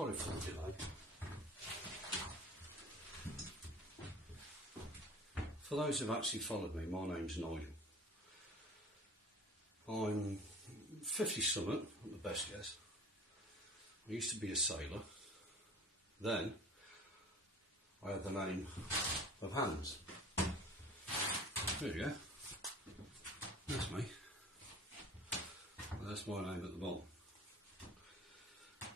Sorry for the delay. For those who've actually followed me, my name's Nigel. I'm 50 something, at the best guess. I used to be a sailor. Then I had the name of Hans. There you go. That's me. That's my name at the bottom.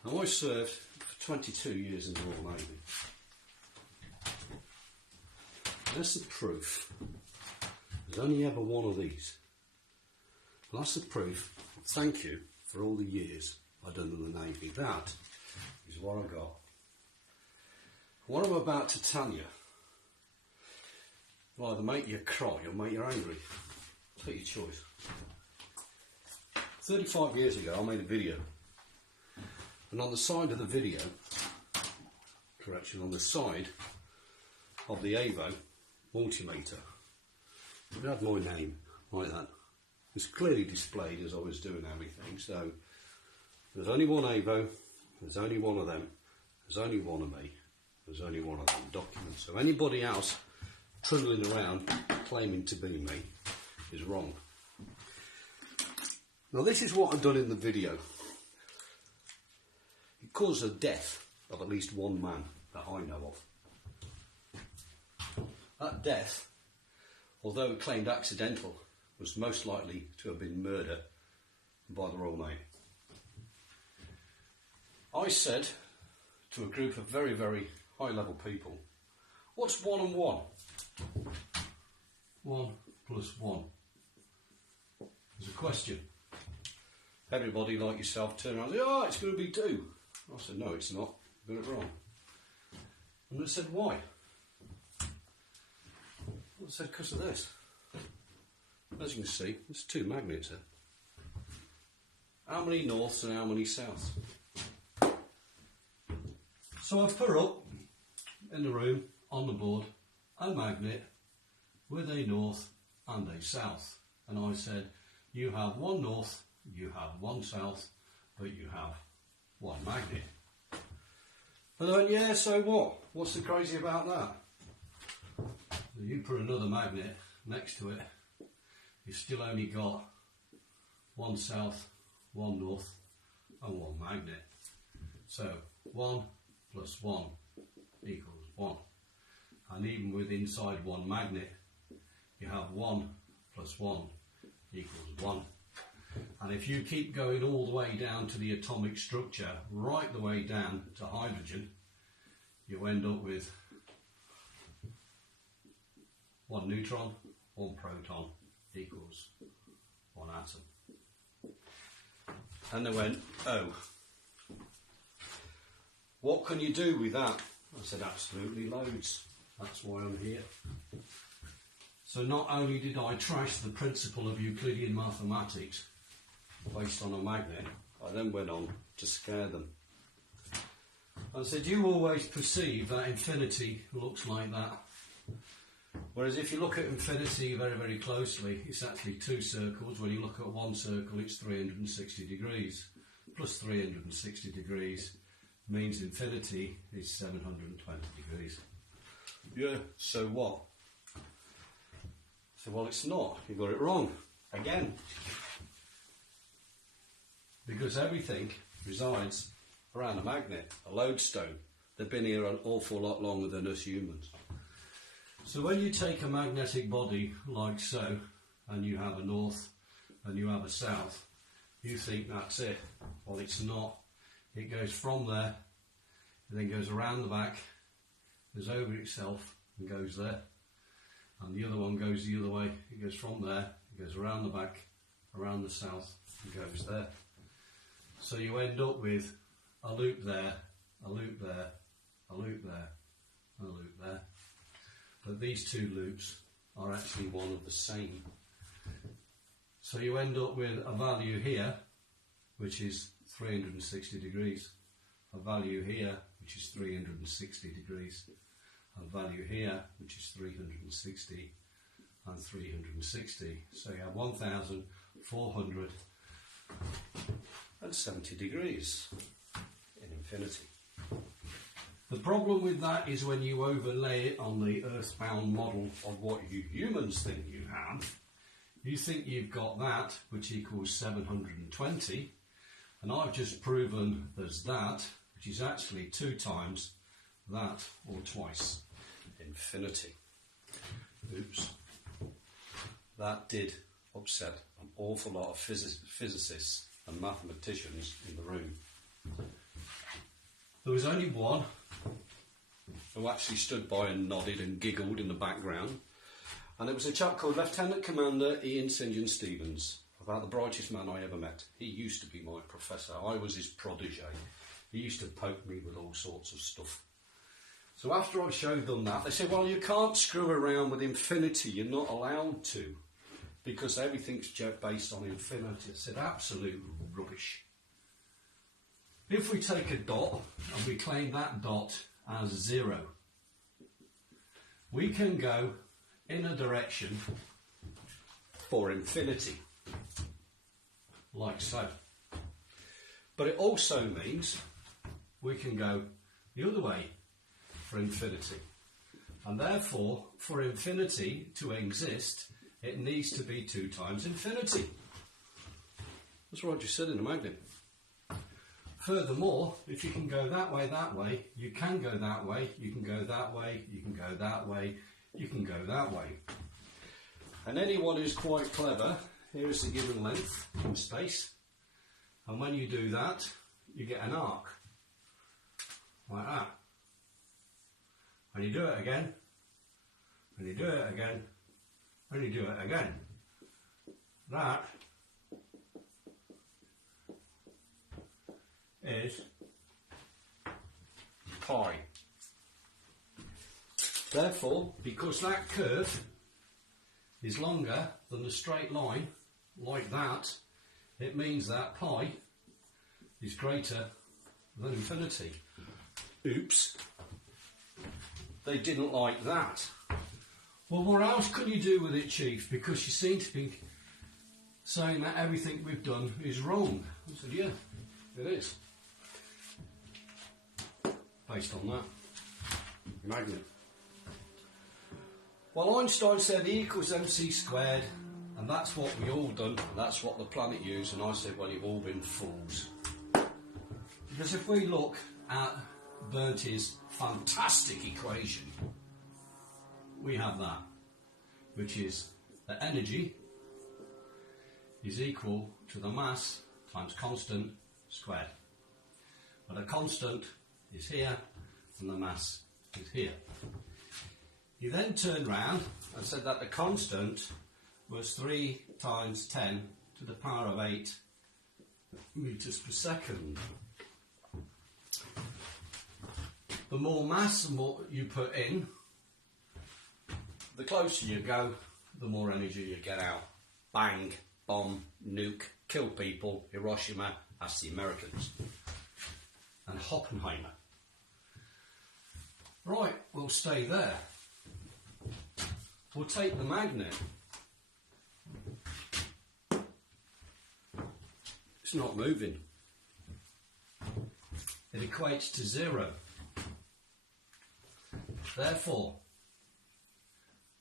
Now I served for 22 years in the Royal Navy. That's the proof. There's only ever one of these. And that's the proof. Thank you for all the years I've done in the Navy. That is what I got. What I'm about to tell you will either make you cry or make you angry. Take your choice. 35 years ago I made a video, and on the side of the video, on the side of the Avo multimeter, it had my name like that. It's clearly displayed as I was doing everything. So there's only one Avo, there's only one of them, there's only one of me, there's only one of them documents. So anybody else trundling around claiming to be me is wrong. Now this is what I've done in the video. It caused the death of at least one man that I know of. That death, although claimed accidental, was most likely to have been murder by the Royal Navy. I said to a group of very, very high level people, what's 1 and 1? 1 plus 1. There's a question. Everybody like yourself turned around and said, oh, it's going to be 2. I said, no, it's not. You got it wrong. And they said, why? I said, because of this. As you can see, there's 2 magnets there. How many norths and how many souths? So I've put up in the room, on the board, a magnet with a north and a south. And I said, you have 1 north, you have 1 south, but you have 1 magnet. And I went, yeah, so what? What's so crazy about that? You put another magnet next to it, you've still only got 1 south, 1 north, and 1 magnet. So 1 plus 1 equals 1. And even with inside 1 magnet, you have 1 plus 1 equals 1. And if you keep going all the way down to the atomic structure, right the way down to hydrogen, you end up with 1 neutron, 1 proton equals 1 atom. And they went, oh, what can you do with that? I said, absolutely loads. That's why I'm here. So not only did I trash the principle of Euclidean mathematics based on a magnet, I then went on to scare them. I said, you always perceive that infinity looks like that. Whereas if you look at infinity very, very closely, it's actually 2 circles. When you look at 1 circle, it's 360 degrees. Plus 360 degrees means infinity is 720 degrees. Yeah, so what? So, well, it's not. You got it wrong. Again. Because everything resides around a magnet, a lodestone. They've been here an awful lot longer than us humans. So when you take a magnetic body like so, and you have a north and you have a south, you think that's it. Well, it's not. It goes from there, and then goes around the back, goes over itself, and goes there. And the other one goes the other way. It goes from there, it goes around the back, around the south, and goes there. So you end up with a loop there, a loop there, a loop there, and a loop there. But these 2 loops are actually one of the same. So you end up with a value here, which is 360 degrees, a value here, which is 360 degrees, a value here, which is 360, and 360. So you have 1,470 degrees in infinity. The problem with that is when you overlay it on the earthbound model of what you humans think you have, you think you've got that, which equals 720, and I've just proven there's that, which is actually 2 times that, or twice infinity. Oops. That did upset an awful lot of physicists and mathematicians in the room. There was only one who actually stood by and nodded and giggled in the background, and it was a chap called Lieutenant Commander Ian St John Stevens, about the brightest man I ever met. He used to be my professor. I was his protege. He used to poke me with all sorts of stuff. So after I showed them that, they said, well, you can't screw around with infinity. You're not allowed to, because everything's based on infinity. I said, absolute rubbish. If we take a dot and we claim that dot as 0, we can go in a direction for infinity, like so. But it also means we can go the other way for infinity. And therefore, for infinity to exist, it needs to be 2 times infinity. That's what I just said in the magnet. Furthermore, if you can go that way, you can go that way, you can go that way, you can go that way, you can go that way. And anyone who's quite clever, here is the given length in space. And when you do that, you get an arc, like that. And you do it again, and you do it again, and you do it again. That is pi. Therefore, because that curve is longer than the straight line, like that, it means that pi is greater than infinity. Oops. They didn't like that. Well, what else can you do with it, Chief? Because you seem to be saying that everything we've done is wrong. I said, yeah, it is. Based on that magnet. Well, Einstein said E equals mc squared, and that's what we all done, and that's what the planet used, and I said, well, you've all been fools. Because if we look at Bertie's fantastic equation, we have that, which is the energy is equal to the mass times constant squared. But a constant is here and the mass is here. He then turned round and said that the constant was 3 times 10 to the power of 8 meters per second. The more mass you put in, the closer you go, the more energy you get out. Bang, bomb, nuke, kill people, Hiroshima, that's the Americans. And Oppenheimer. Right, we'll stay there. We'll take the magnet. It's not moving. It equates to 0. Therefore,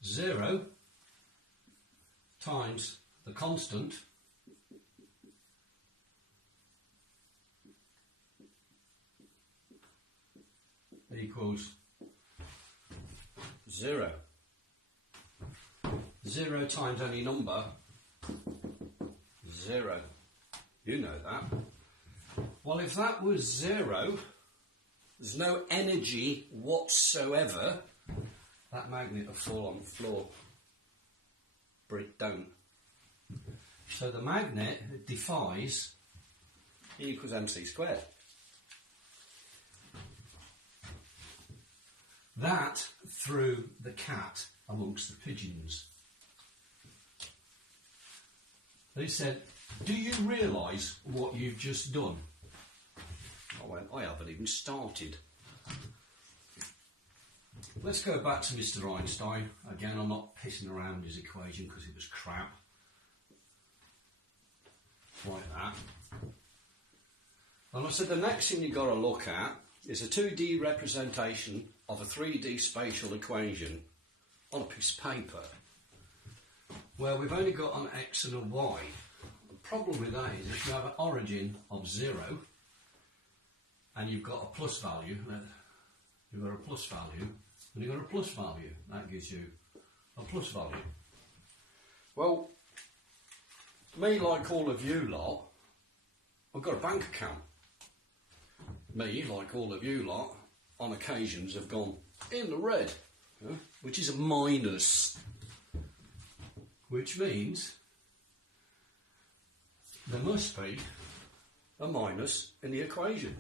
0 times the constant equals 0. 0 times any number, 0. You know that. Well, if that was 0, there's no energy whatsoever, that magnet will fall on the floor. But it don't. So the magnet defies E equals mc squared. That threw the cat amongst the pigeons. They said, do you realise what you've just done? I went, I haven't even started. Let's go back to Mr. Einstein. Again, I'm not pissing around his equation because it was crap. Like that. And I said, the next thing you've got to look at is a 2D representation of a 3D spatial equation on a piece of paper where we've only got an x and a y. The problem with that is if you have an origin of 0 and you've got a plus value, you've got a plus value, and you've got a plus value, that gives you a plus value. Well, me, like all of you lot, I've got a bank account. Me, like all of you lot, on occasions have gone in the red, which is a minus, which means there must be a minus in the equation.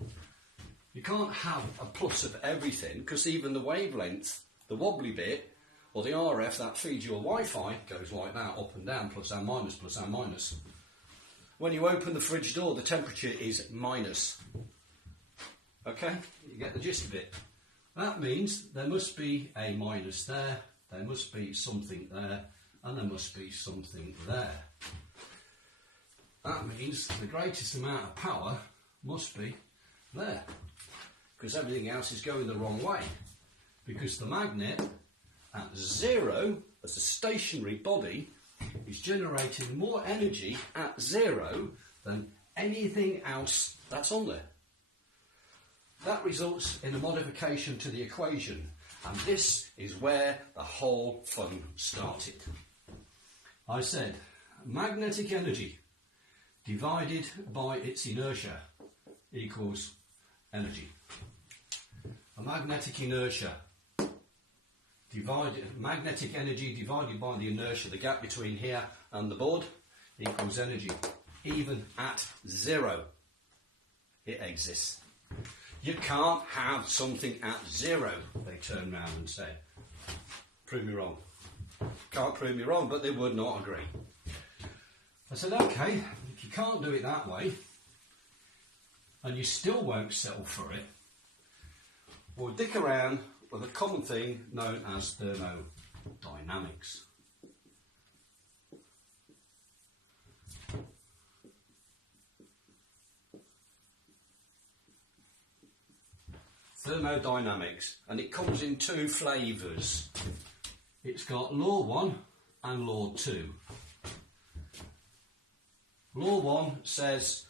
You can't have a plus of everything, because even the wavelength, the wobbly bit, or the RF that feeds your Wi-Fi goes like that, up and down, plus and minus, plus and minus. When you open the fridge door, the temperature is minus. Okay, you get the gist of it. That means there must be a minus there, there must be something there, and there must be something there. That means the greatest amount of power must be there, because everything else is going the wrong way. Because the magnet at 0, as a stationary body, is generating more energy at 0 than anything else that's on there. That results in a modification to the equation, and this is where the whole fun started. I said magnetic energy divided by its inertia equals energy. A magnetic inertia magnetic energy divided by the inertia, the gap between here and the board, equals energy. Even at 0, it exists. You can't have something at 0, they turned round and said. Prove me wrong. Can't prove me wrong, but they would not agree. I said, okay, if you can't do it that way, and you still won't settle for it, we'll dick around with a common thing known as thermodynamics. Thermodynamics, and it comes in 2 flavours. It's got law 1 and law 2. Law 1 says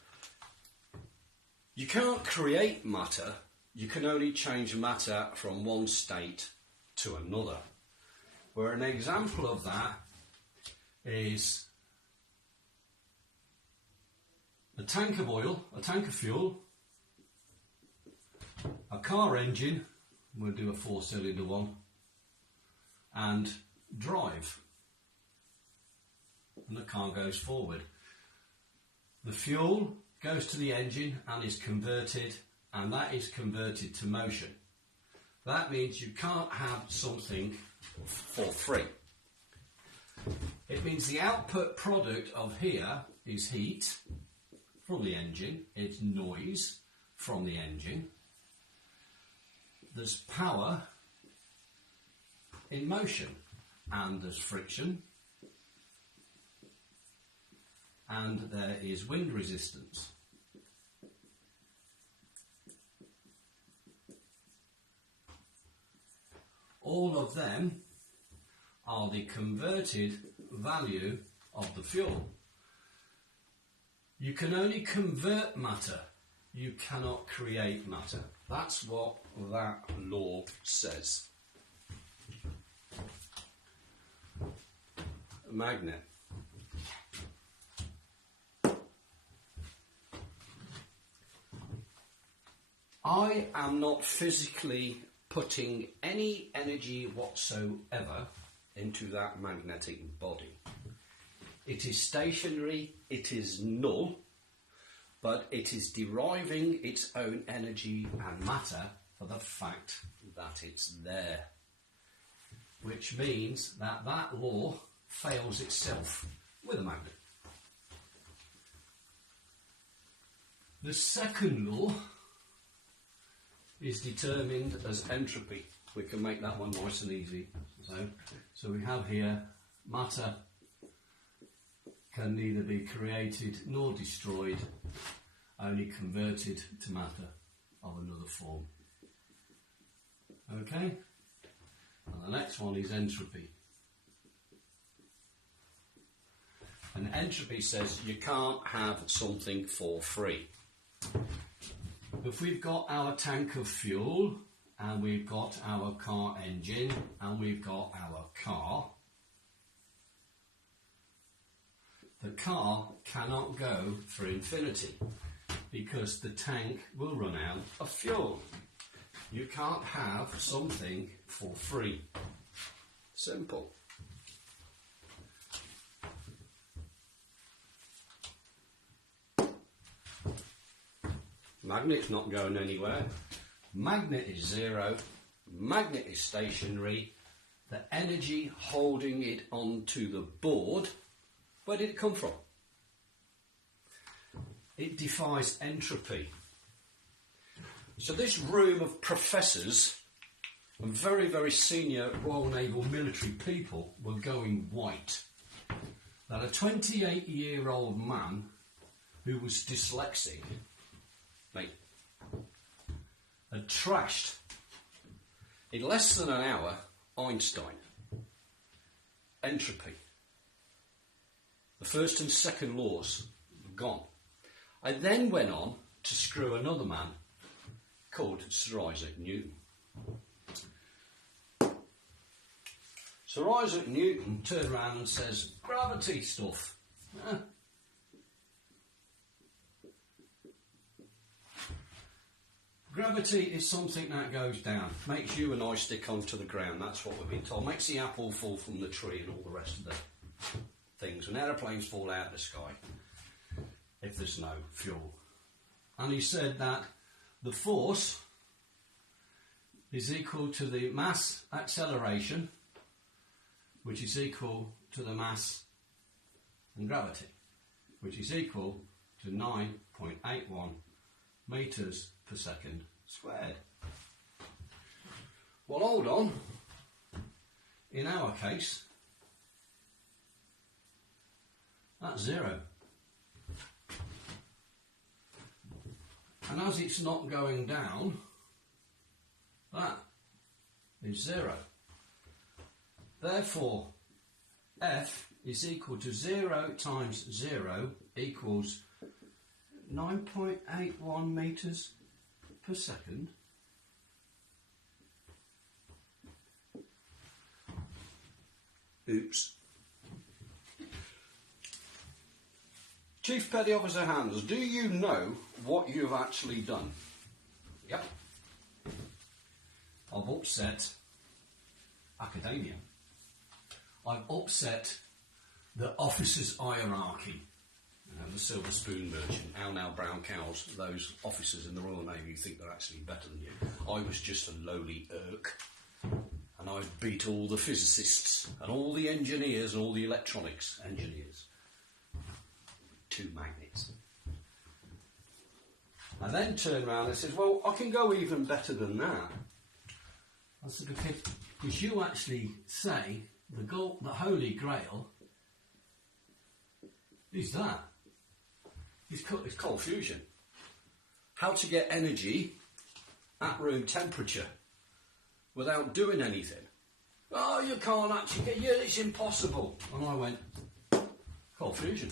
you can't create matter, you can only change matter from one state to another. Where an example of that is a tank of oil, a tank of fuel, a car engine, we'll do a 4-cylinder one, and drive. And the car goes forward. The fuel goes to the engine and is converted, and that is converted to motion. That means you can't have something for free. It means the output product of here is heat from the engine, it's noise from the engine, there's power in motion, and there's friction, and there is wind resistance. All of them are the converted value of the fuel. You can only convert matter, you cannot create matter. That's what that law says. A magnet. I am not physically putting any energy whatsoever into that magnetic body. It is stationary, it is null, but it is deriving its own energy and matter for the fact that it's there. Which means that that law fails itself with a magnet. The second law is determined as entropy. We can make that one nice and easy. So we have here matter can neither be created nor destroyed, only converted to matter of another form. Okay? And the next one is entropy. And entropy says you can't have something for free. If we've got our tank of fuel, and we've got our car engine, and we've got our car, the car cannot go through infinity because the tank will run out of fuel. You can't have something for free. Simple. Magnet's not going anywhere. Magnet is zero. Magnet is stationary. The energy holding it onto the board, where did it come from? It defies entropy. So this room of professors and very, very senior Royal Naval military people were going white. That a 28-year-old man who was dyslexic, mate, had trashed in less than an hour Einstein. Entropy. The first and second laws were gone. I then went on to screw another man called Sir Isaac Newton. Sir Isaac Newton turned around and says, gravity stuff. Gravity is something that goes down, makes you and I stick onto the ground, that's what we've been told, makes the apple fall from the tree and all the rest of the things, when aeroplanes fall out of the sky, if there's no fuel. And he said that the force is equal to the mass acceleration, which is equal to the mass and gravity, which is equal to 9.81 metres per second squared. Well, hold on. In our case, that's zero. And as it's not going down, that is zero. Therefore, F is equal to 0 times 0 equals 9.81 metres per second. Oops. Chief Petty Officer Hans, do you know what you've actually done? Yep. I've upset academia. I've upset the officers' hierarchy. You know, the silver spoon merchant, how now brown cows, those officers in the Royal Navy who think they're actually better than you. I was just a lowly irk. And I beat all the physicists and all the engineers and all the electronics engineers. 2 magnets. I then turned around and said, well, I can go even better than that. I said, okay, because you actually say the Holy Grail is that. It's cold fusion. How to get energy at room temperature without doing anything. Oh, you can't actually get, yeah, it's impossible. And I went, cold fusion.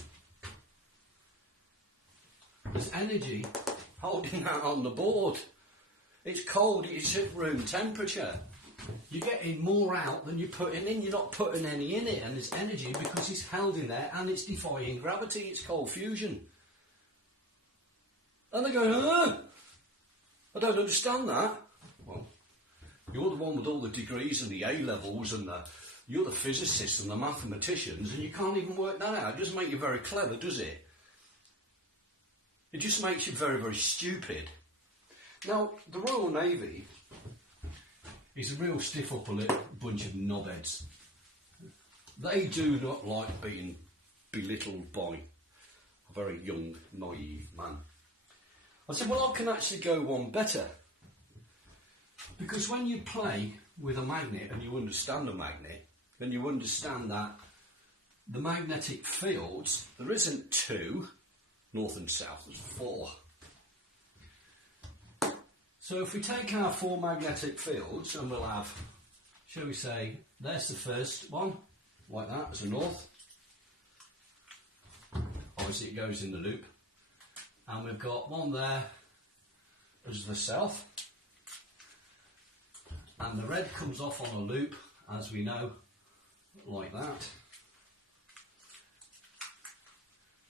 There's energy holding that on the board. It's cold, it's at room temperature. You're getting more out than you're putting in. You're not putting any in it, and there's energy because it's held in there and it's defying gravity. It's cold fusion. And they're going, I don't understand that. Well, you're the one with all the degrees and the A-levels and you're the physicists and the mathematicians, and you can't even work that out. It doesn't make you very clever, does it? It just makes you very, very stupid. Now, the Royal Navy is a real stiff upper lip bunch of knobheads. They do not like being belittled by a very young, naive man. I said, well, I can actually go one better. Because when you play with a magnet and you understand a magnet, then you understand that the magnetic fields, there isn't 2, north and south, there's 4. So if we take our four magnetic fields, and we'll have, shall we say, there's the first one, like that, as a north. Obviously it goes in the loop. And we've got one there as the south. And the red comes off on a loop, as we know, like that.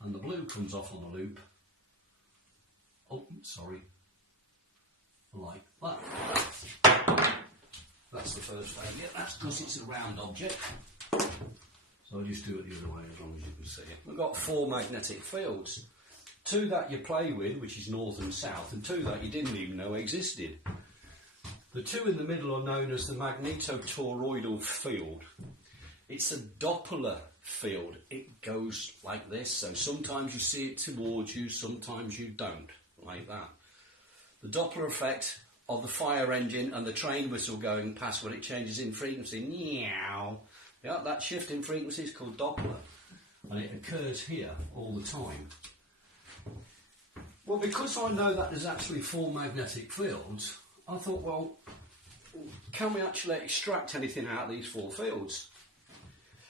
And the blue comes off on a loop. Oh, sorry. Like that. That's the first way. Yeah, that's because it's a round object. So I'll just do it the other way as long as you can see it. We've got four magnetic fields. Two that you play with, which is north and south, and two that you didn't even know existed. The two in the middle are known as the magnetotoroidal field. It's a Doppler field. It goes like this, so sometimes you see it towards you, sometimes you don't, like that. The Doppler effect of the fire engine and the train whistle going past when it changes in frequency, meow. Yeah, that shift in frequency is called Doppler, and it occurs here all the time. Well, because I know that there's actually four magnetic fields, I thought, well, can we actually extract anything out of these four fields?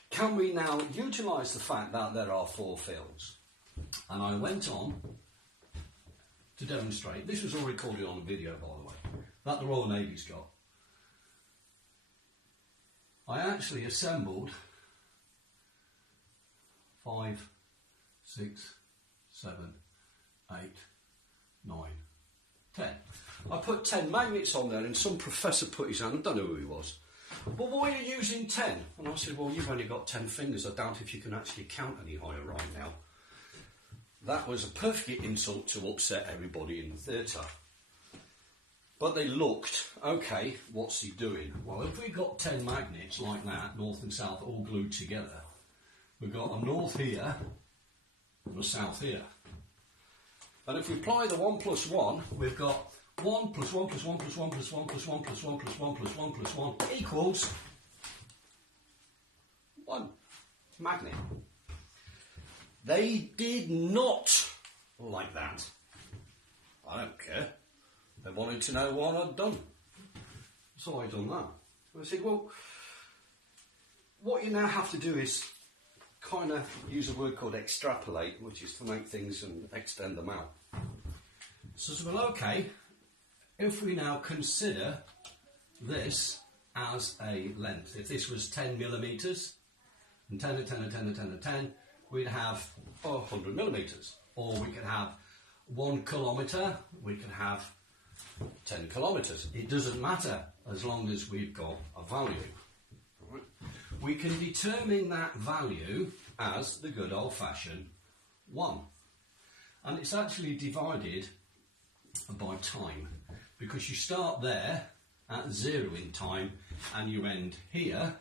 Can we now utilise the fact that there are four fields? And I went on to demonstrate. This was all recorded on a video, by the way, that the Royal Navy's got. I actually assembled 5, 6, 7, 8, 9, 10. I put 10 magnets on there, and some professor put his hand, I don't know who he was. Well, why are you using 10? And I said, well, you've only got 10 fingers. I doubt if you can actually count any higher right now. That was a perfect insult to upset everybody in the theatre. But they looked, okay, what's he doing? Well, if we've got 10 magnets like that, north and south, all glued together, we've got a north here and a south here. And if we apply the 1 plus 1, we've got 1 plus 1 plus 1 plus 1 plus 1 plus 1 plus 1 plus 1 plus 1 plus 1 equals 1 magnet. They did not like that. I don't care. They wanted to know what I'd done. So I'd done that. I said, well, what you now have to do is kind of use a word called extrapolate, which is to make things and extend them out. So, well, okay, if we now consider this as a length, if this was 10 millimetres, and 10 and 10 and 10 and 10 and 10, we'd have 100 millimetres. Or we could have 1 kilometre, we could have 10 kilometres. It doesn't matter as long as we've got a value. Right. We can determine that value as the good old-fashioned 1. And it's actually divided by time, because you start there at 0 in time and you end here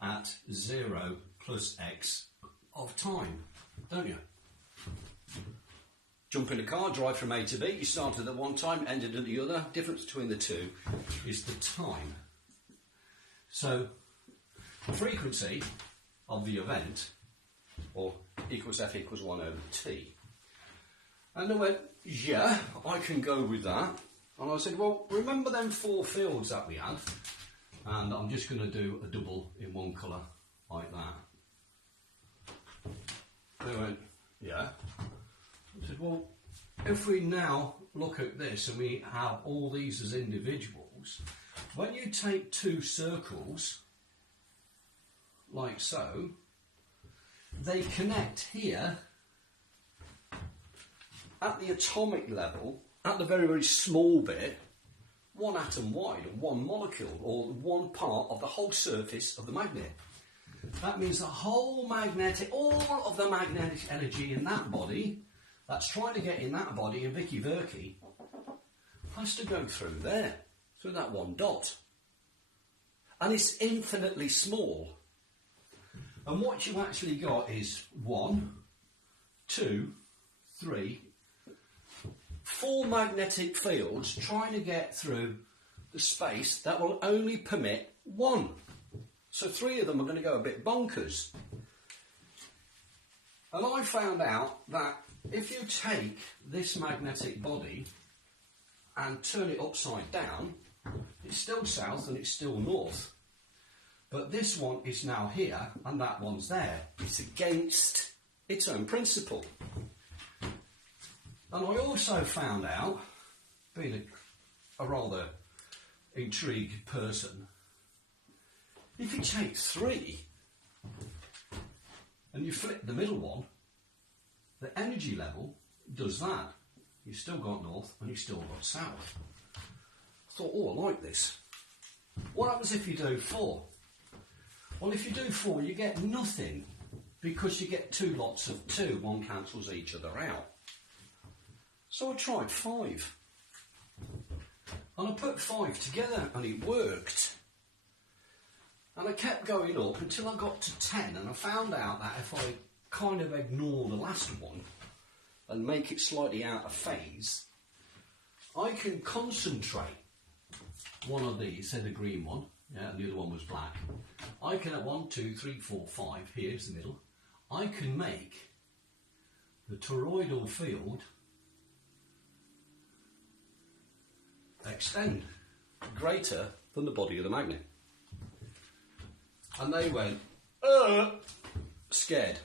at 0 plus x of time, don't you? Jump in a car, drive from A to B, you started at one time, ended at the other. Difference between the two is the time. So, frequency of the event, or equals F equals 1 over T. And I went, yeah, I can go with that. And I said, well, remember them 4 fields that we had? And I'm just going to do a double in one colour, like that. They went, yeah. I said, well, if we now look at this and we have all these as individuals, when you take 2 circles, like so, they connect here at the atomic level, at the very, very small bit, 1 atom wide, or 1 molecule, or 1 part of the whole surface of the magnet. That means the whole magnetic, all of the magnetic energy in that body, that's trying to get in that body, in Vicky Verky, has to go through there, through that 1 dot. And it's infinitely small. And what you actually got is 1, 2, 3, 4 magnetic fields trying to get through the space that will only permit 1. So 3 of them are going to go a bit bonkers. And I found out that if you take this magnetic body and turn it upside down, it's still south and it's still north. But this one is now here and that one's there. It's against its own principle. And I also found out, being a rather intrigued person, if you take 3 and you flip the middle one, the energy level does that. You've still got north and you've still got south. I thought, oh, I like this. What happens if you do 4? Well, if you do 4, you get nothing because you get 2 lots of 2. One cancels each other out. So I tried 5. And I put 5 together and it worked. And I kept going up until I got to 10, and I found out that if I kind of ignore the last one and make it slightly out of phase, I can concentrate one of these, say the green one, yeah, and the other one was black. I can at 1, 2, 3, 4, 5, here's the middle, I can make the toroidal field extend greater than the body of the magnet. And they went, scared.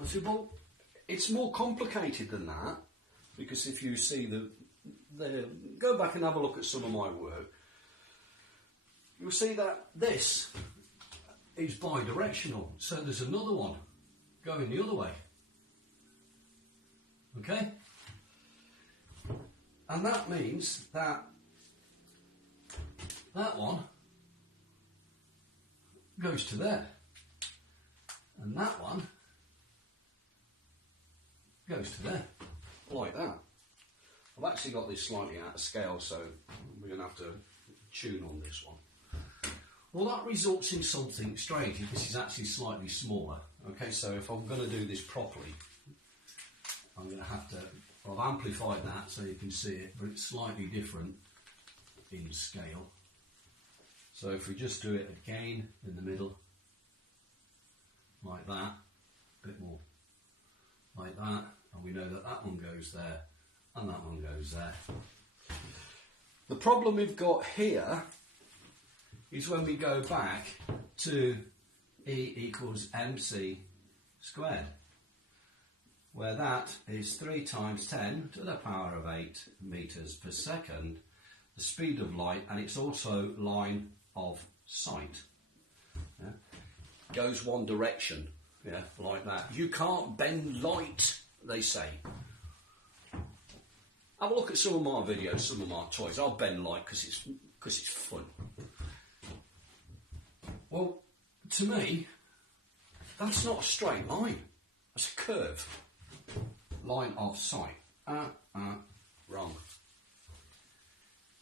I said, well, it's more complicated than that, because if you see go back and have a look at some of my work, you'll see that this is bidirectional. So there's another one going the other way. Okay? And that means that that one goes to there, and that one goes to there, like that. I've actually got this slightly out of scale, so we're going to have to tune on this one. Well, that results in something strange. This is actually slightly smaller. Okay, so if I'm going to do this properly, I'm going to have to, I've amplified that so you can see it, but it's slightly different in scale. So if we just do it again in the middle, like that, a bit more like that, and we know that that one goes there and that one goes there. The problem we've got here is when we go back to E equals mc squared, where that is 3 times 10 to the power of 8 meters per second, the speed of light, and it's also line of sight. Yeah? Goes one direction, yeah, like that. You can't bend light, they say. Have a look at some of my videos, some of my toys. I'll bend light because it's fun. Well, to me, that's not a straight line. That's a curve. Line of sight. Wrong.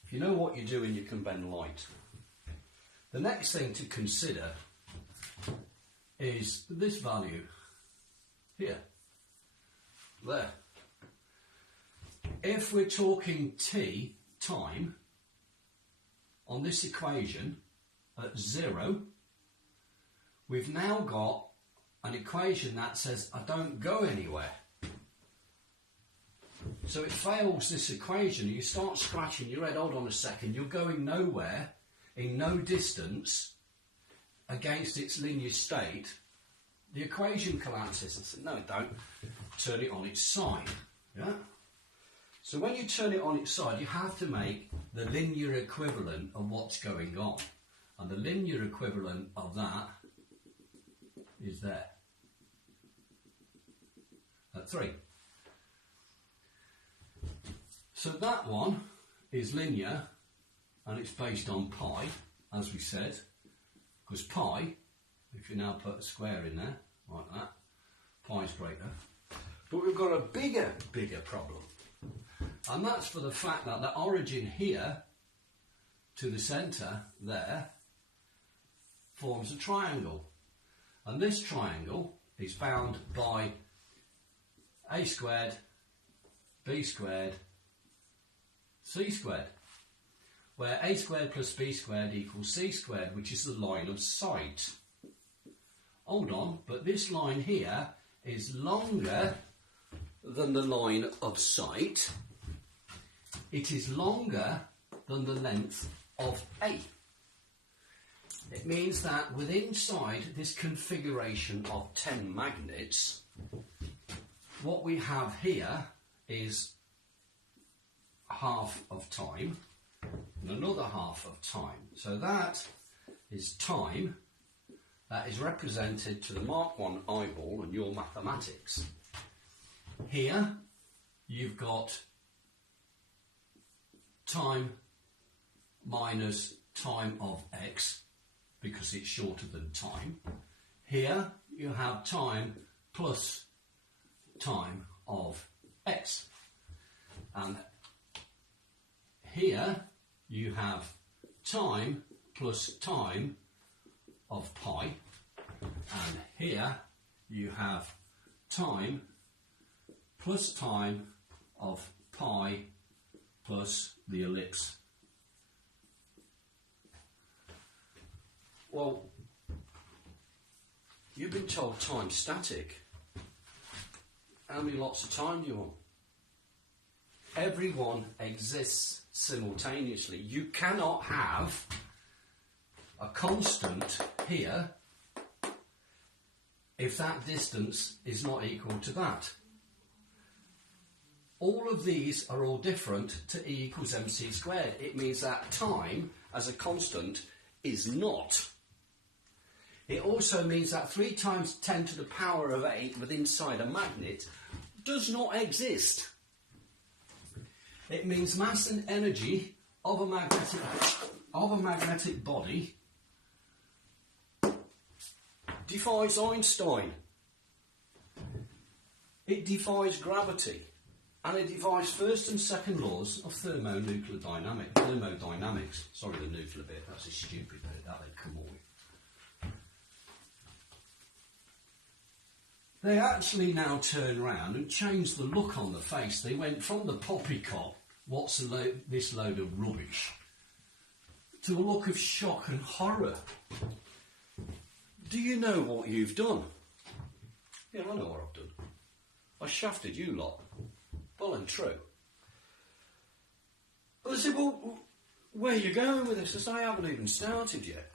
If you know what you're doing, you can bend light. The next thing to consider is this value here, there. If we're talking t, time, on this equation at 0, we've now got an equation that says I don't go anywhere. So it fails this equation. You start scratching your head, hold on a second, you're going nowhere, in no distance, against its linear state. The equation collapses. I said, no, don't. Turn it on its side. Yeah? So when you turn it on its side, you have to make the linear equivalent of what's going on. And the linear equivalent of that is there. At 3. So that one is linear, and it's based on pi, as we said, because pi, if you now put a square in there, like that, pi is greater. But we've got a bigger problem. And that's for the fact that the origin here to the centre there forms a triangle. And this triangle is bound by a squared, b squared, c squared, where a squared plus b squared equals c squared, which is the line of sight. Hold on, but this line here is longer than the line of sight, it is longer than the length of A. It means that within inside this configuration of 10 magnets, what we have here is half of time and another half of time. So that is time that is represented to the Mark 1 eyeball and your mathematics. Here you've got time minus time of x, because it's shorter than time. Here you have time plus time of x. And here you have time plus time of pi. And here you have time plus time of pi plus the ellipse. Well, you've been told time's static. How many lots of time do you want? Everyone exists simultaneously. You cannot have a constant here if that distance is not equal to that. All of these are all different to E equals mc squared. It means that time as a constant is not. It also means that 3 times 10 to the power of 8 within inside a magnet does not exist. It means mass and energy of a magnetic body defies Einstein. It defies gravity. And it defies first and second laws of thermodynamics. Sorry, the nuclear bit, that's a stupid bit, that they'd come away. They actually now turn around and change the look on the face. They went from the poppycock, what's this load of rubbish, to a look of shock and horror. Do you know what you've done? Yeah, I know what I've done. I shafted you lot. Well and true. Well, I said, well, where are you going with this? I said, I haven't even started yet.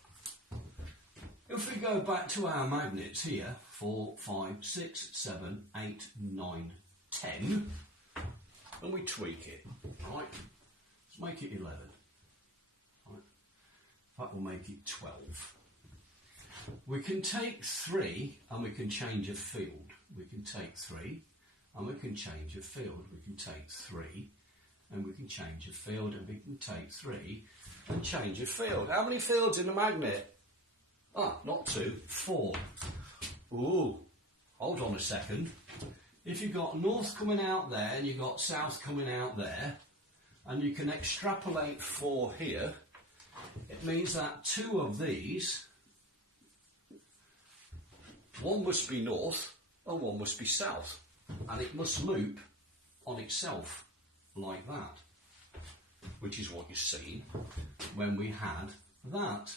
If we go back to our magnets here, 4, 5, 6, 7, 8, 9, 10, and we tweak it, right? Let's make it 11. Right? That will make it 12. We can take 3 and we can change a field. We can take 3 and we can change a field. We can take 3 and we can change a field, and we can take 3 and change a field. How many fields in a magnet? Ah, not 2, 4. Ooh, hold on a second. If you've got north coming out there and you've got south coming out there, and you can extrapolate 4 here, it means that 2 of these, one must be north and one must be south, and it must loop on itself like that, which is what you've seen when we had that.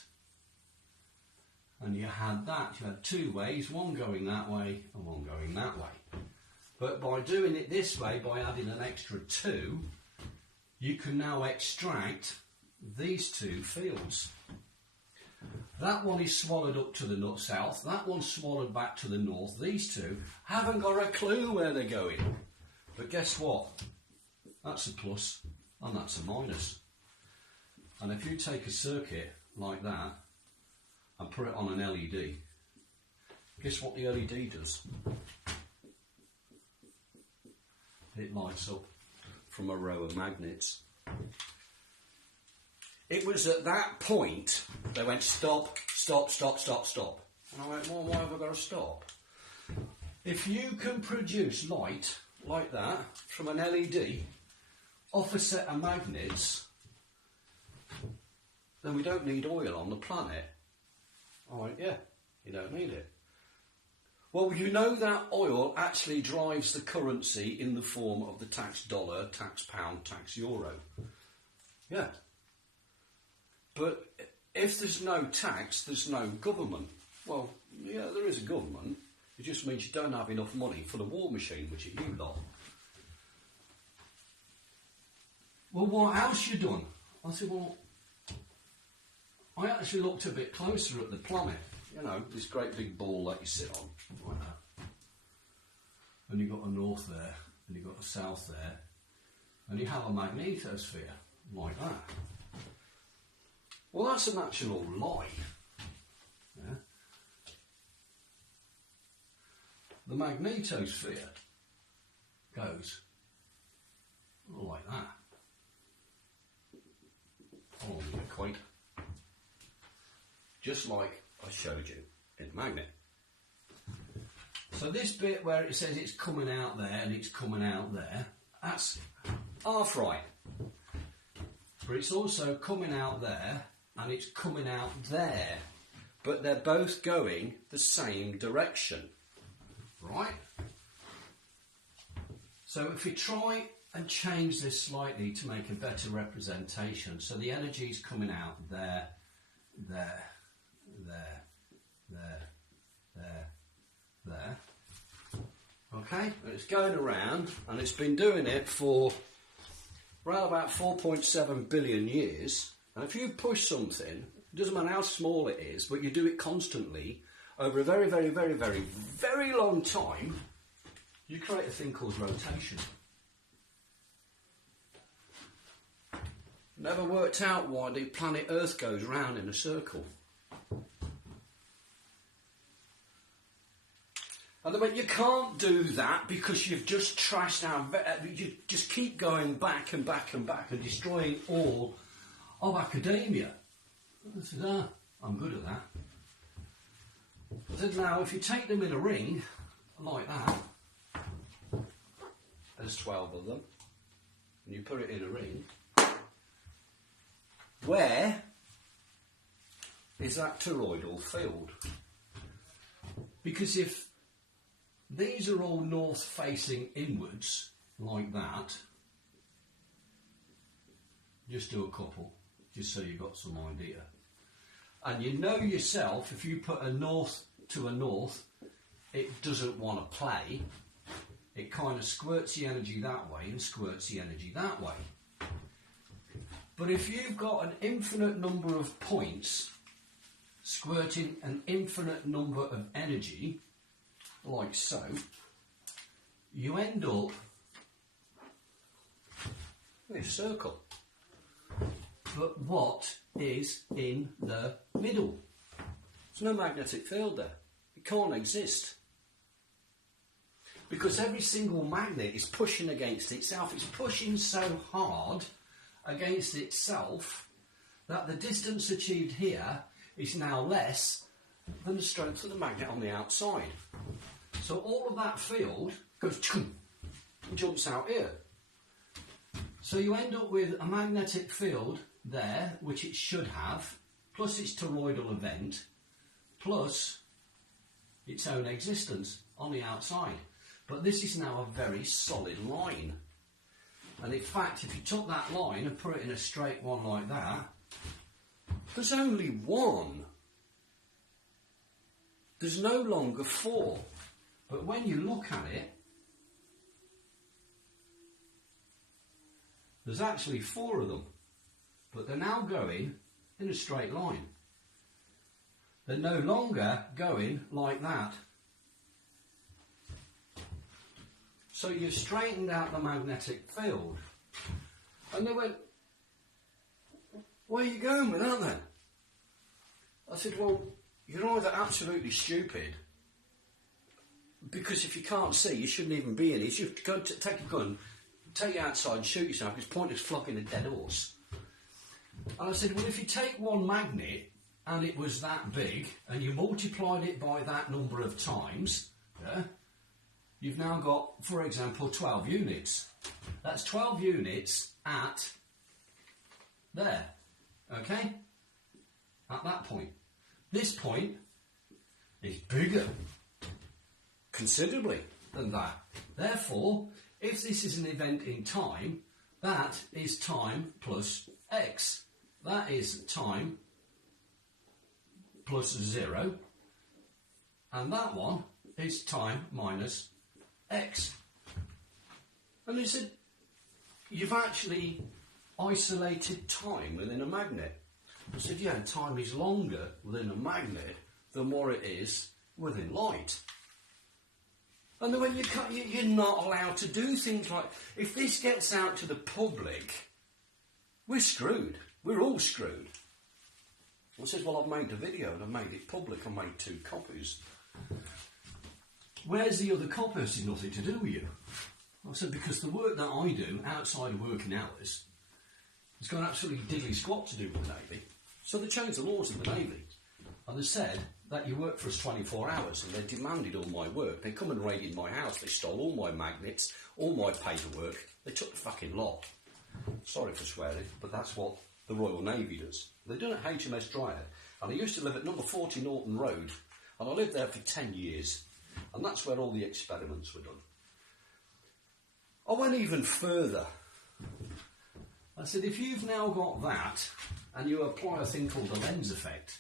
And you had that, you had 2 ways, one going that way and one going that way. But by doing it this way, by adding an extra 2, you can now extract these 2 fields. That one is swallowed up to the south, that one's swallowed back to the north. These 2 haven't got a clue where they're going. But guess what? That's a plus and that's a minus. And if you take a circuit like that and put it on an LED, guess what the LED does? It lights up from a row of magnets. It was at that point they went stop, stop, stop, stop, stop. And I went, well, why have I got to stop? If you can produce light like that from an LED off a set of magnets, then we don't need oil on the planet. I went, yeah, you don't need it. Well, you know that oil actually drives the currency in the form of the tax dollar, tax pound, tax euro. Yeah. But if there's no tax, there's no government. Well, yeah, there is a government. It just means you don't have enough money for the war machine, which are you lot. well, what else you done? I said, well, I actually looked a bit closer at the planet. You know, this great big ball that you sit on, like that. And you've got a north there, and you've got a south there, and you have a magnetosphere, like that. Well, that's an actual lie. Yeah? The magnetosphere goes like that, along the equator. Just like I showed you in the magnet. So this bit where it says it's coming out there and it's coming out there, that's half right. But it's also coming out there and it's coming out there. But they're both going the same direction. Right? So if we try and change this slightly to make a better representation, so the energy is coming out there, there, there, there, there, there. Okay, and it's going around, and it's been doing it for around about 4.7 billion years. And if you push something, it doesn't matter how small it is, but you do it constantly over a very, very, very, very, very long time, you create a thing called rotation. Never worked out why the planet Earth goes round in a circle. And I mean, you can't do that because you've just trashed out, you just keep going back and back and back and destroying all of academia. I said, I'm good at that. I said, now, if you take them in a ring, like that, there's 12 of them, and you put it in a ring, where is that toroidal field? Because if these are all north facing inwards, like that, just do a couple, just so you've got some idea. And you know yourself, if you put a north to a north, it doesn't want to play. It kind of squirts the energy that way and squirts the energy that way. But if you've got an infinite number of points squirting an infinite number of energy, like so, you end up with a circle. But what is in the middle? There's no magnetic field there. It can't exist. Because every single magnet is pushing against itself. It's pushing so hard against itself that the distance achieved here is now less than the strength of the magnet on the outside. So all of that field goes and jumps out here. So you end up with a magnetic field there, which it should have, plus its toroidal event, plus its own existence on the outside. But this is now a very solid line. And in fact, if you took that line and put it in a straight one like that, there's only one. There's no longer four. But when you look at it, there's actually four of them. But they're now going in a straight line. They're no longer going like that. So you've straightened out the magnetic field. And they went, where are you going with that then? I said, well, you're either absolutely stupid, because if you can't see, you shouldn't even be in it. You should go take a gun, take it outside and shoot yourself, because pointless flogging a dead horse. And I said, well, if you take one magnet and it was that big, and you multiplied it by that number of times, yeah, you've now got, for example, 12 units. That's 12 units at there, okay? At that point. This point is bigger, considerably, than that. Therefore, if this is an event in time, that is time plus x. That is time plus 0. And that one is time minus x. And they said, you've actually isolated time within a magnet. I said, yeah, time is longer within a magnet than what it is within light. And then when you're not allowed to do things like, if this gets out to the public, we're screwed. We're all screwed. I said, well, I've made the video and I've made it public. I made 2 copies. Where's the other copy? I said, nothing to do with you. I said, because the work that I do outside of working hours has got absolutely diddly squat to do with the Navy. So they changed the laws in the Navy. And they said that you work for us 24 hours, and they demanded all my work. They come and raided my house. They stole all my magnets, all my paperwork. They took the fucking lot. Sorry for swearing, but that's what the Royal Navy does. They're done at HMS Dryad. And I used to live at number 40 Norton Road, and I lived there for 10 years. And that's where all the experiments were done. I went even further. I said, if you've now got that, and you apply a thing called the lens effect,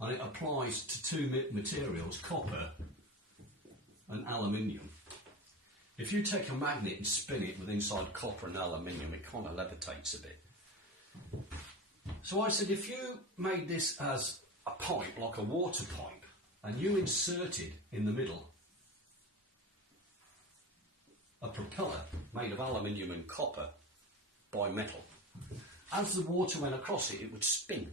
and it applies to 2 materials, copper and aluminium. If you take a magnet and spin it with inside copper and aluminium, it kind of levitates a bit. So I said, if you made this as a pipe, like a water pipe, and you inserted in the middle a propeller made of aluminium and copper by metal, as the water went across it, it would spin.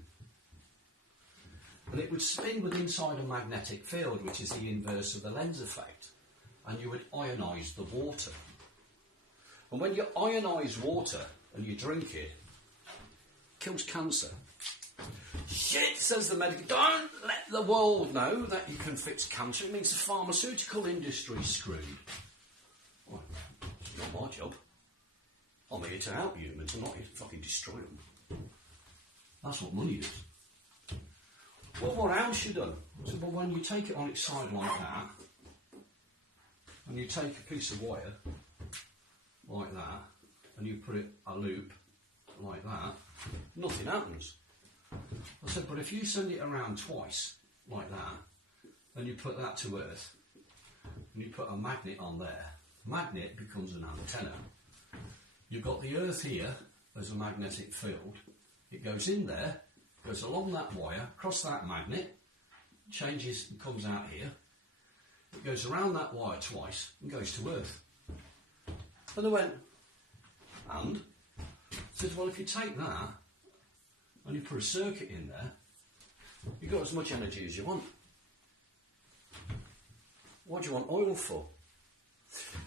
And it would spin with inside a magnetic field, which is the inverse of the lens effect. And you would ionise the water. And when you ionise water and you drink it, it kills cancer. Shit, says the medic, don't let the world know that you can fix cancer. It means the pharmaceutical industry's screwed. Well, it's not my job. I'm here to help humans, I'm not here to fucking destroy them. That's what money is. Well, what else you done? I said, well, when you take it on its side like that, and you take a piece of wire like that, and you put it a loop like that, nothing happens. I said, but if you send it around twice like that, and you put that to Earth, and you put a magnet on there, magnet becomes an antenna. You've got the Earth here as a magnetic field. It goes in there, goes along that wire, across that magnet, changes and comes out here. It goes around that wire twice and goes to Earth. And they went, and? I said, well, if you take that and you put a circuit in there, you've got as much energy as you want. What do you want oil for?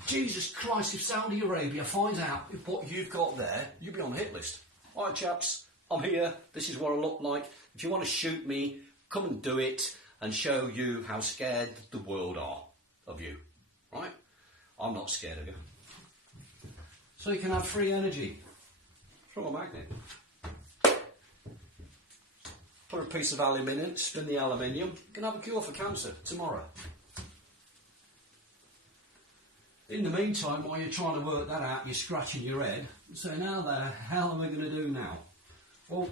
Jesus Christ, if Saudi Arabia finds out what you've got there, you'll be on the hit list. All right, chaps, I'm here. This is what I look like. If you want to shoot me, come and do it and show you how scared the world are of you. Right? I'm not scared of you. So you can have free energy from a magnet. Put a piece of aluminium, spin the aluminium, you can have a cure for cancer tomorrow. In the meantime, while you're trying to work that out, you're scratching your head, saying, how the hell am I going to do now? Well,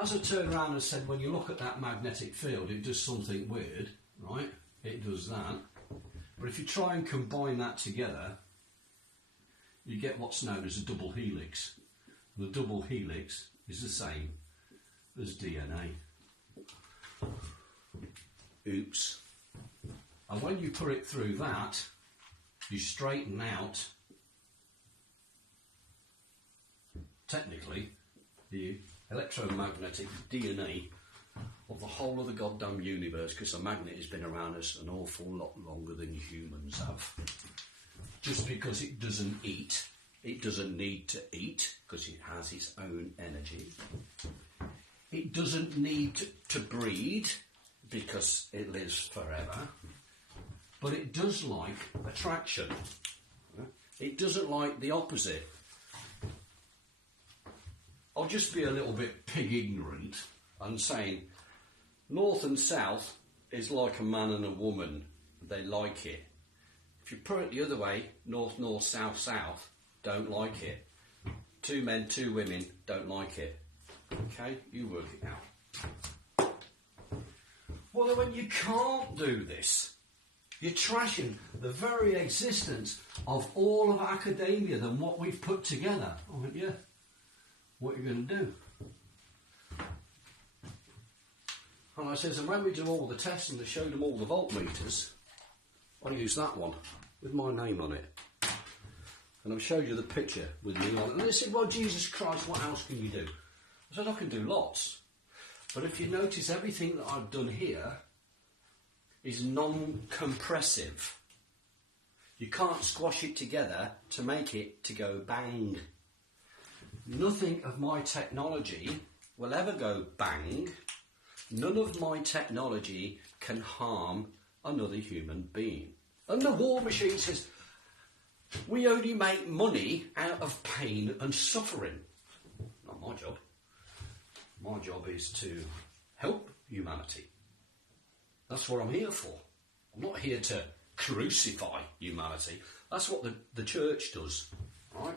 as I turned around and said, when you look at that magnetic field, it does something weird, right? It does that. But if you try and combine that together, you get what's known as a double helix. The double helix is the same as DNA. Oops. And when you put it through that, you straighten out, technically, the electromagnetic DNA of the whole of the goddamn universe, because a magnet has been around us an awful lot longer than humans have. Just because it doesn't eat, it doesn't need to eat, because it has its own energy. It doesn't need to breed, because it lives forever. But it does like attraction. It doesn't like the opposite. I'll just be a little bit pig ignorant and saying north and south is like a man and a woman. They like it. If you put it the other way, north, north, south, south, don't like it. 2 men, 2 women, don't like it. Okay, you work it out. Well, when you can't do this, You're trashing the very existence of all of academia than what we've put together. I went, yeah, what are you going to do? And I says, and when we do all the tests and they showed them all the voltmeters, I used that one with my name on it. And I've showed you the picture with me on it. And they said, well, Jesus Christ, what else can you do? I said, I can do lots. But if you notice, everything that I've done here is non-compressive. You can't squash it together to make it to go bang. Nothing of my technology will ever go bang. None of my technology can harm another human being. And the war machine says, we only make money out of pain and suffering. Not my job. My job is to help humanity. That's what I'm here for. I'm not here to crucify humanity. That's what the church does. Right?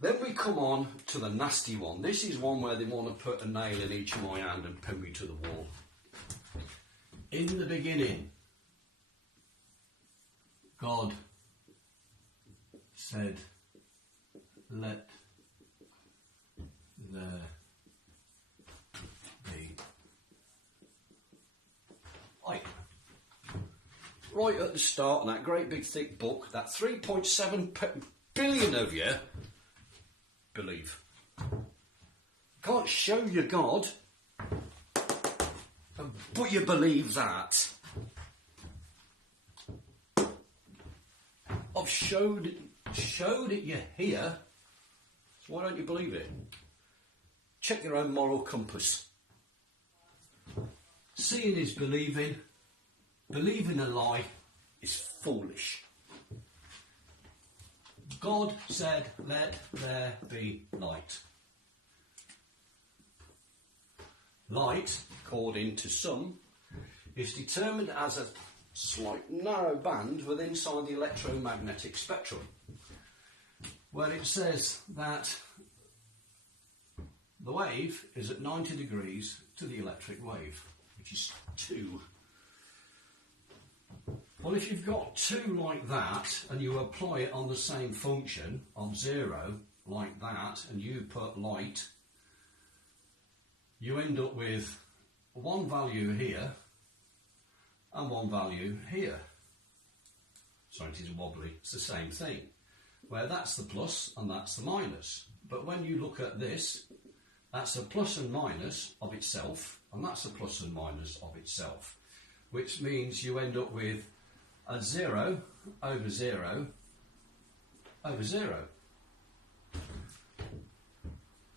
Then we come on to the nasty one. This is one where they want to put a nail in each of my hand and pin me to the wall. In the beginning, God said, let there be light. Right at the start of that great big thick book, that 3.7 billion of you believe. Can't show you God, but you believe that. I've showed it you here, so why don't you believe it? Check your own moral compass. Seeing is believing. Believing a lie is foolish. God said, let there be light. Light, according to some, is determined as a slight narrow band within inside the electromagnetic spectrum, where it says that the wave is at 90 degrees to the electric wave, which is 2. Well, if you've got 2 like that and you apply it on the same function of 0 like that and you put light, you end up with one value here and one value here. Sorry, it is wobbly. It's the same thing, where that's the plus and that's the minus. But when you look at this, that's a plus and minus of itself, and that's a plus and minus of itself, which means you end up with a 0 over 0 over 0.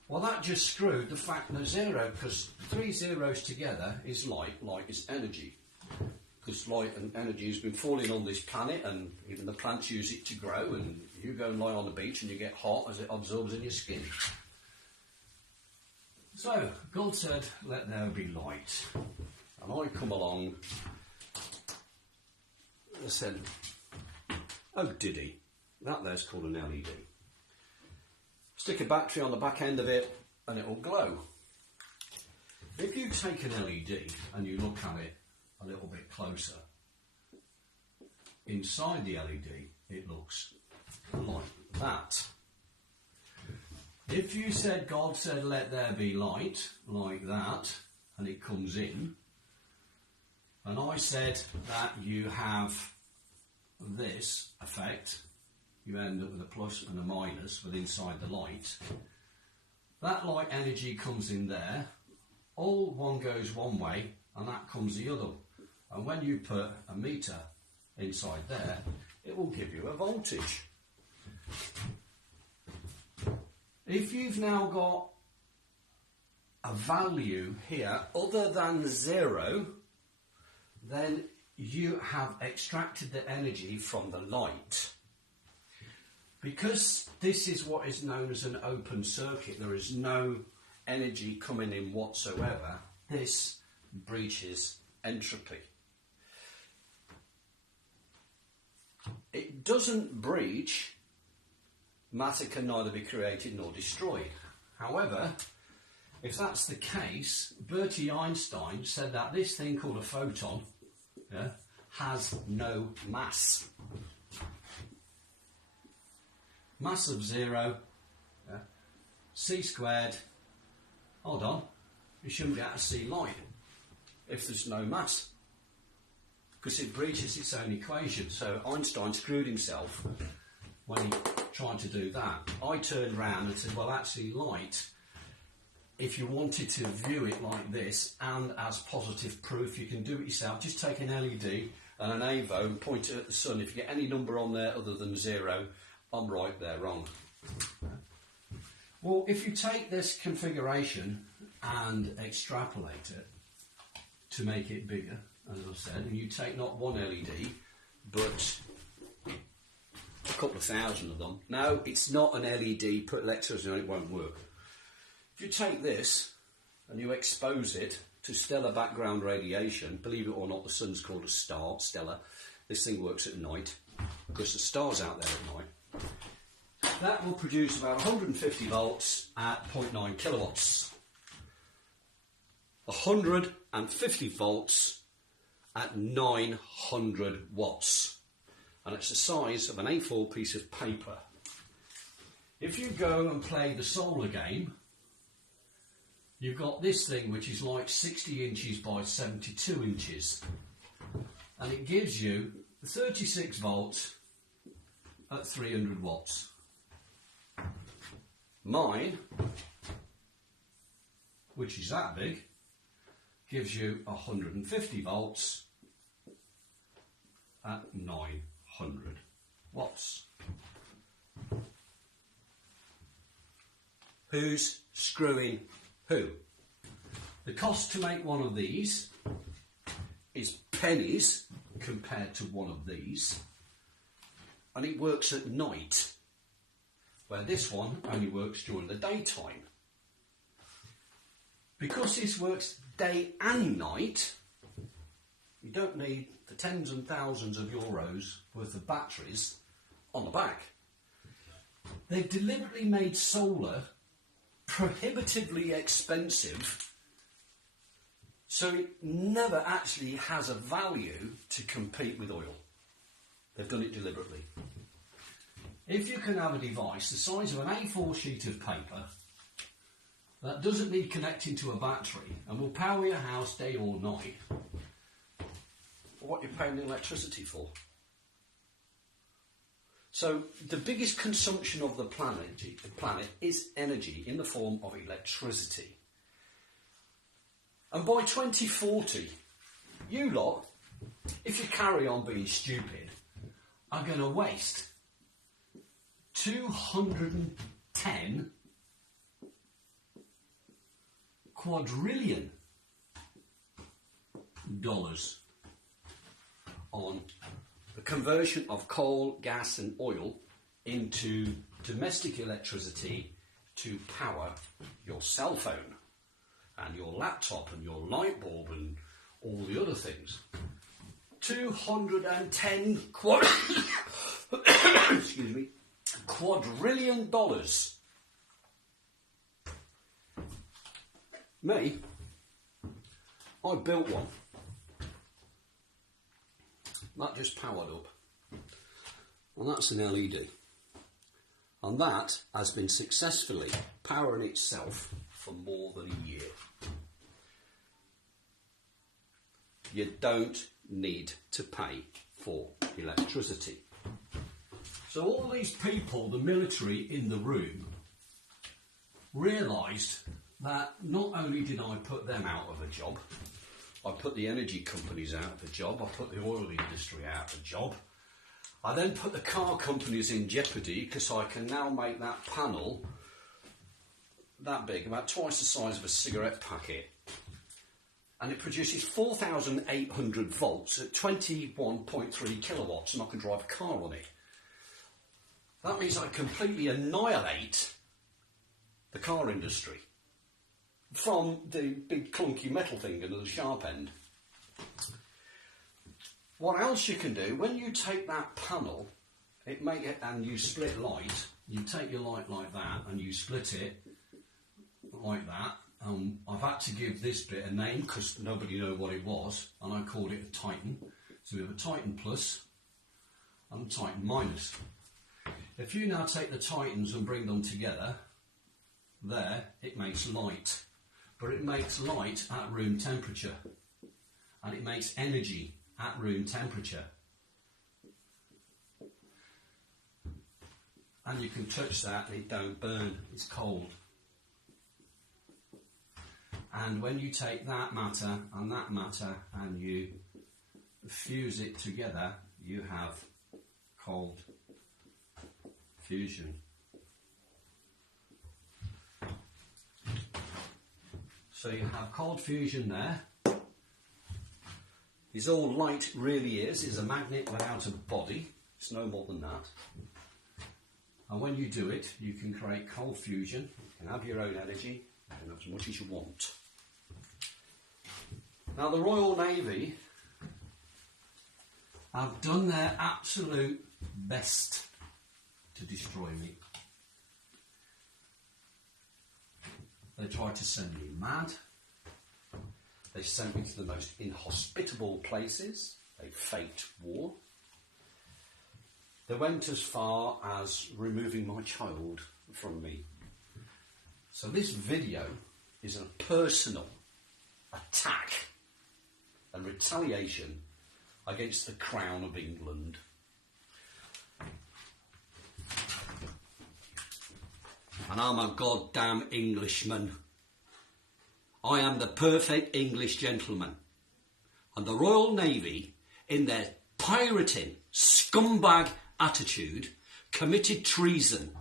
Well, that just screwed the fact that 0, because 3 zeros together is light. Light is energy. Because light and energy has been falling on this planet, and even the plants use it to grow, and you go and lie on the beach and you get hot as it absorbs in your skin. So, God said, let there be light. And I come along and said, oh, did he? That there's called an LED. Stick a battery on the back end of it and it will glow. If you take an LED and you look at it a little bit closer, inside the LED it looks like that. If you said, God said, let there be light, like that, and it comes in, and I said that you have this effect, you end up with a plus and a minus with inside the light. That light energy comes in there, all one goes one way, and that comes the other. And when you put a meter inside there, it will give you a voltage. If you've now got a value here other than 0, then you have extracted the energy from the light. Because this is what is known as an open circuit, there is no energy coming in whatsoever, this breaches entropy. It doesn't breach, matter can neither be created nor destroyed. However, if that's the case, Bertie Einstein said that this thing called a photon has no mass. Mass of 0, c squared, hold on, you shouldn't be able to see light if there's no mass, because it breaches its own equation. So Einstein screwed himself when he tried to do that. I turned round and said, well, actually light, if you wanted to view it like this and as positive proof, you can do it yourself. Just take an LED and an AVO and point it at the sun. If you get any number on there other than 0, I'm right, they're wrong. Well, if you take this configuration and extrapolate it to make it bigger, as I said, and you take not one LED, but a couple of thousand of them. No, it's not an LED, put electricity on it, won't work. If you take this and you expose it to stellar background radiation, believe it or not, the sun's called a star, stellar. This thing works at night because the star's out there at night. That will produce about 150 volts at 0.9 kilowatts. 150 volts at 900 watts. And it's the size of an A4 piece of paper. If you go and play the solar game, you've got this thing which is like 60 inches by 72 inches. And it gives you 36 volts at 300 watts. Mine, which is that big, gives you 150 volts at 900 watts. Who's screwing who? The cost to make one of these is pennies compared to one of these, and it works at night, where this one only works during the daytime. Because this works day and night, you don't need the tens and thousands of euros worth of batteries on the back. They've deliberately made solar prohibitively expensive, so it never actually has a value to compete with oil. They've done it deliberately. If you can have a device the size of an A4 sheet of paper that doesn't need connecting to a battery and will power your house day or night, what you're paying electricity for. So the biggest consumption of the planet is energy in the form of electricity. And by 2040, you lot, if you carry on being stupid, are going to waste $210 quadrillion on the conversion of coal, gas and oil into domestic electricity to power your cell phone and your laptop and your light bulb and all the other things. 210 excuse me, quadrillion dollars. Me, I built one. That just powered up. And that's an LED. And that has been successfully powering itself for more than a year. You don't need to pay for electricity. So all these people, the military in the room, realised that not only did I put them out of a job, I put the energy companies out of a job, I put the oil industry out of a job, I then put the car companies in jeopardy because I can now make that panel that big, about twice the size of a cigarette packet, and it produces 4,800 volts at 21.3 kilowatts, and I can drive a car on it. That means I completely annihilate the car industry from the big clunky metal thing at the sharp end. What else you can do, when you take that panel and you split light, you take your light like that and you split it like that. I've had to give this bit a name because nobody knew what it was, and I called it a Titan. So we have a Titan plus and a Titan minus. If you now take the Titans and bring them together, there it makes light. But it makes light at room temperature. And it makes energy at room temperature. And you can touch that and it don't burn, it's cold. And when you take that matter and you fuse it together, you have cold fusion. So you have cold fusion there. Is all light really is a magnet without a body. It's no more than that. And when you do it, you can create cold fusion. You can have your own energy and as much as you want. Now the Royal Navy have done their absolute best to destroy me. They tried to send me mad. They sent me to the most inhospitable places. They faked war. They went as far as removing my child from me. So this video is a personal attack and retaliation against the Crown of England. And I'm a goddamn Englishman. I am the perfect English gentleman. And the Royal Navy, in their pirating, scumbag attitude, committed treason,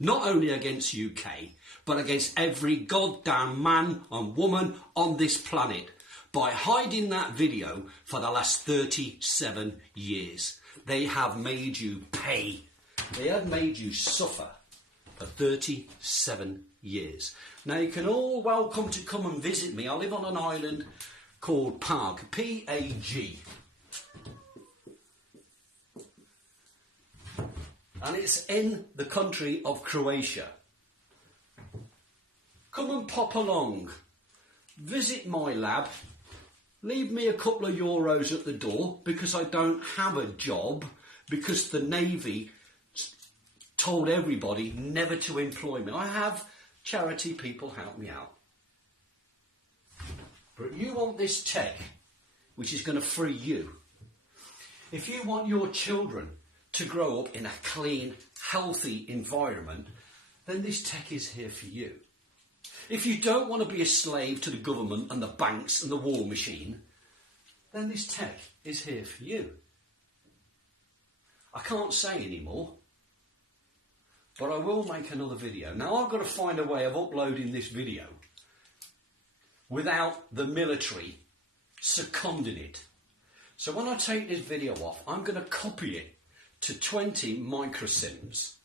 not only against UK, but against every goddamn man and woman on this planet, by hiding that video for the last 37 years. They have made you pay. They have made you suffer for 37 years. Now you can all welcome to come and visit me. I live on an island called Pag, P-A-G. And it's in the country of Croatia. Come and pop along. Visit my lab. Leave me a couple of euros at the door because I don't have a job, because the Navy told everybody never to employ me. I have charity people help me out. But you want this tech, which is going to free you. If you want your children to grow up in a clean, healthy environment, then this tech is here for you. If you don't want to be a slave to the government and the banks and the war machine, then this tech is here for you. I can't say anymore, but I will make another video. Now I've got to find a way of uploading this video without the military seconding it. So when I take this video off, I'm going to copy it to 20 microsims.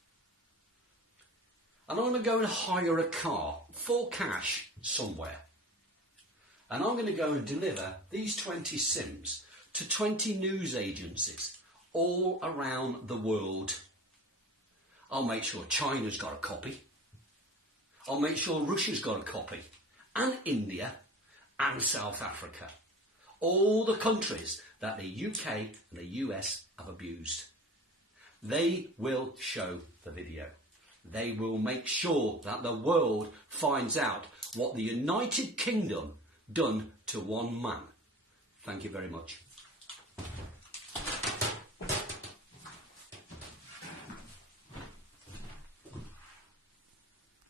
And I'm going to go and hire a car for cash somewhere. And I'm going to go and deliver these 20 sims to 20 news agencies all around the world. I'll make sure China's got a copy. I'll make sure Russia's got a copy. And India and South Africa. All the countries that the UK and the US have abused. They will show the video. They will make sure that the world finds out what the United Kingdom done to one man. Thank you very much.